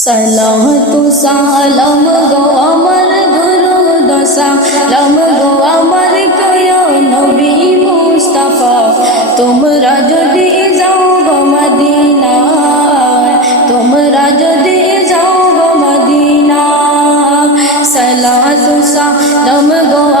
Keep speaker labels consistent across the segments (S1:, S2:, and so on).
S1: সালাতু সালাম গো আমার গুরু দশা লাম গো আমার কয় নবী মুস্তাফা তোমরা যদি যাও গো মদিনা তোমরা যদি যাও গো মদিনা সালাতু সালাম গো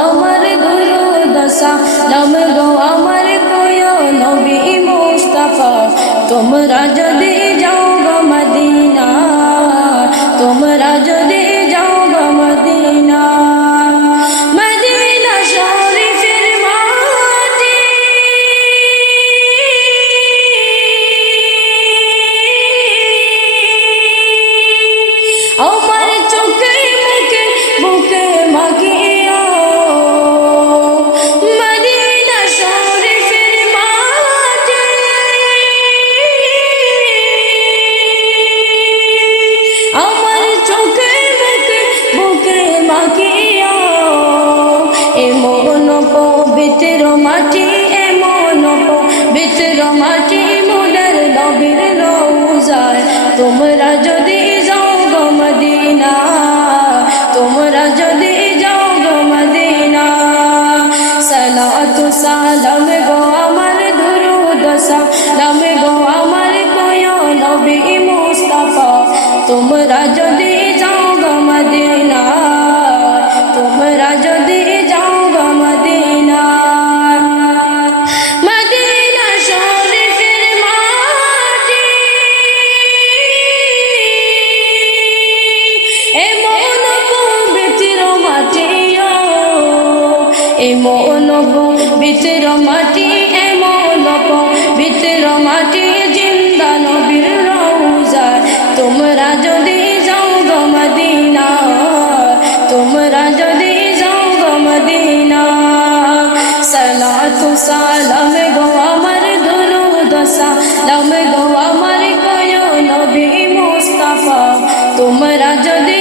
S1: মাটি এমন পবিত্র মাটি মোদের নবীর রোজায়। তোমরা যদি যাও গো মদিনা, তোমরা যদি যাও গো মদিনা। সালাতু সালাম গো আমার দুরুদ সালাম গো আমার কোয় নবী মুস্তাফা। তোমরা যদি এমন পবিত্র মাটি এমন পবিত্র মাটি জিন্দা নবীর রওজায় তোমরা যদি যাও গো মদিনা, তোমরা যদি যাও গো মদিনা। সালাতু সালাম গো আমার দুরুদ সালাম গো আমার কয় নবী মুস্তাফা। তোমরা যদি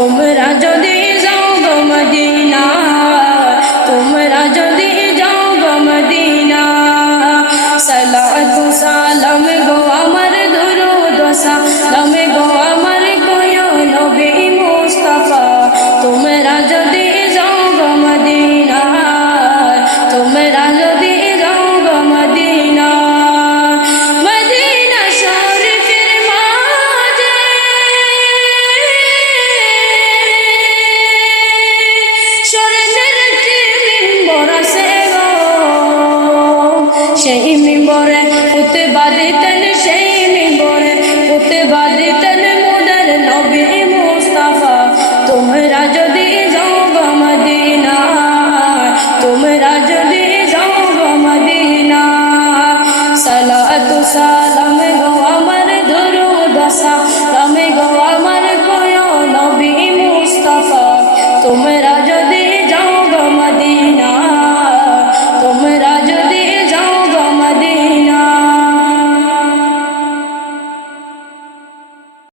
S1: তোমরা যদি